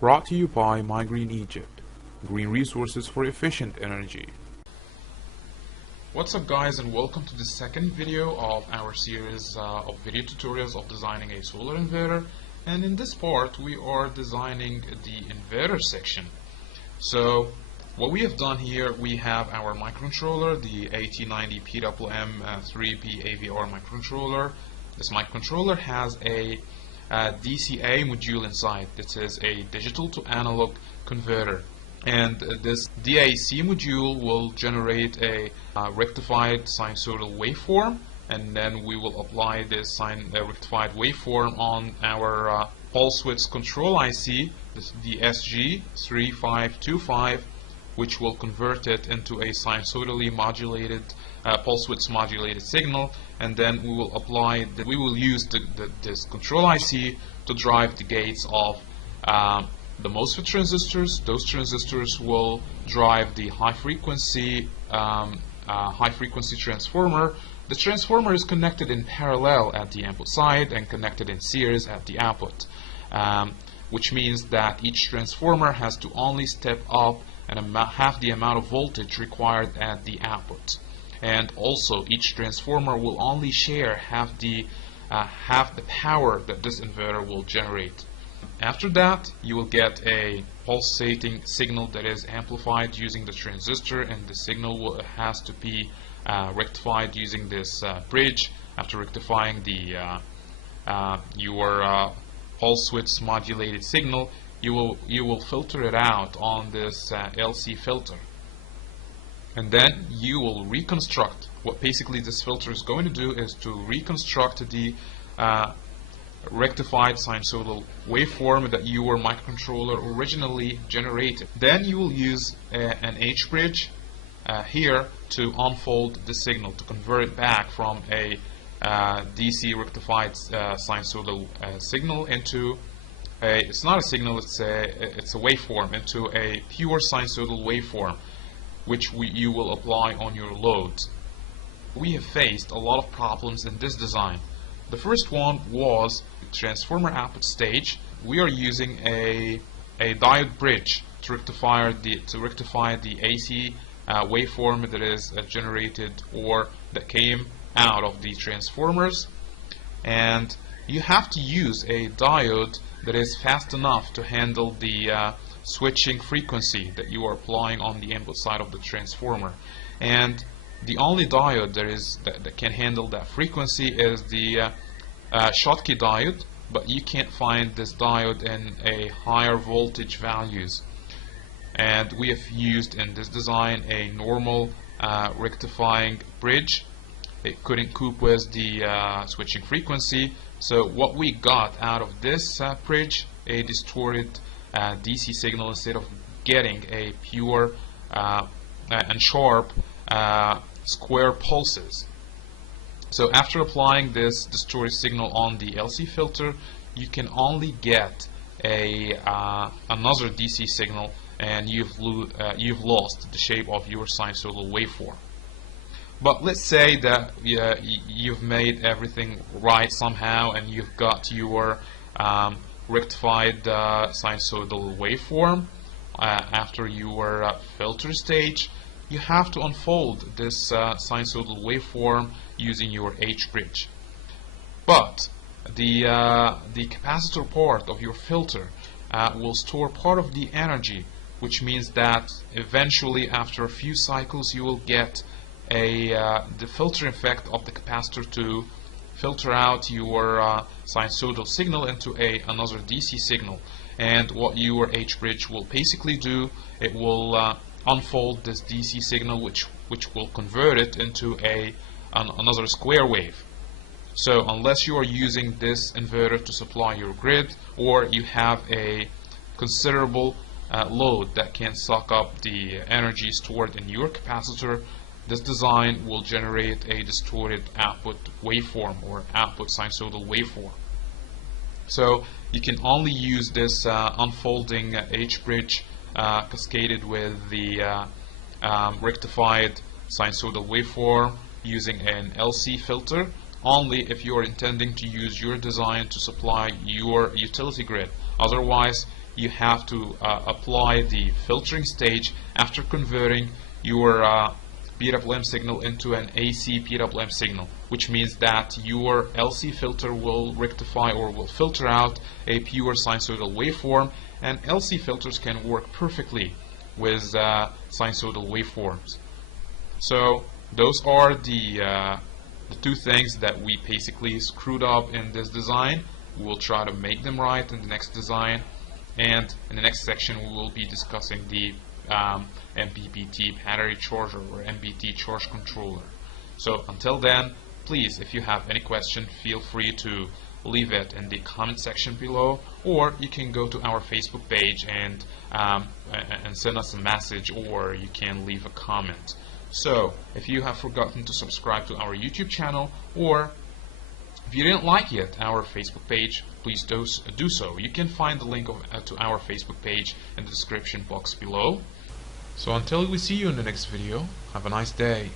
Brought to you by My Green Egypt, green resources for efficient energy. What's up guys, and welcome to the second video of our series of video tutorials of designing a solar inverter. And in this part we are designing the inverter section. So what we have done here, we have our microcontroller, the AT90 PWM 3P AVR microcontroller. This microcontroller has a DCA module inside. This is a digital to analog converter, and this DAC module will generate a rectified sinusoidal waveform, and then we will apply this rectified waveform on our pulse width control IC, the SG3525, which will convert it into a sinusoidally modulated pulse width modulated signal, and then we will use this control IC to drive the gates of the MOSFET transistors. Those transistors will drive the high frequency transformer. The transformer is connected in parallel at the input side and connected in series at the output, which means that each transformer has to only step up and half the amount of voltage required at the output. And also each transformer will only share half the power that this inverter will generate. After that, you will get a pulsating signal that is amplified using the transistor, and the signal has to be rectified using this bridge. After rectifying your pulse width modulated signal, you will filter it out on this LC filter, and then you will reconstruct. What basically this filter is going to do is to reconstruct the rectified sinusoidal waveform that your microcontroller originally generated. Then you will use an H bridge here to unfold the signal, to convert it back from a DC rectified sinusoidal signal into it's not a signal, it's a waveform, into a pure sinusoidal waveform, which you will apply on your loads. We have faced a lot of problems in this design. The first one was the transformer output stage. We are using a diode bridge to rectify the AC waveform that is generated or that came out of the transformers, and you have to use a diode that is fast enough to handle the switching frequency that you are applying on the input side of the transformer. And the only diode that can handle that frequency is the Schottky diode, but you can't find this diode in a higher voltage values. And we have used in this design a normal rectifying bridge. It couldn't cope with the switching frequency, so what we got out of this bridge, a distorted DC signal instead of getting a pure and sharp square pulses. So after applying this distorted signal on the LC filter, you can only get another DC signal, and you've lost the shape of your sinusoidal waveform. But let's say that you've made everything right somehow, and you've got your rectified sinusoidal waveform after your filter stage. You have to unfold this sinusoidal waveform using your H bridge. But the capacitor part of your filter will store part of the energy, which means that eventually after a few cycles you will get the filtering effect of the capacitor to filter out your sinusoidal signal into another DC signal. And what your H bridge will basically do, it will unfold this DC signal, which will convert it into another square wave. So unless you are using this inverter to supply your grid, or you have a considerable load that can suck up the energy stored in your capacitor, this design will generate a distorted output waveform or output sinusoidal waveform. So you can only use this unfolding H bridge cascaded with the rectified sinusoidal waveform using an LC filter, only if you are intending to use your design to supply your utility grid. Otherwise, you have to apply the filtering stage after converting your PWM signal into an AC PWM signal, which means that your LC filter will rectify or will filter out a pure sinusoidal waveform, and LC filters can work perfectly with sinusoidal waveforms. So those are the two things that we basically screwed up in this design. We will try to make them right in the next design, and in the next section we will be discussing the MPPT battery charger or MPPT charge controller. So until then, please, if you have any question, feel free to leave it in the comment section below, or you can go to our Facebook page and send us a message, or you can leave a comment. So if you have forgotten to subscribe to our YouTube channel, or if you didn't like yet our Facebook page, please do so. You can find the link to our Facebook page in the description box below. So until we see you in the next video, have a nice day.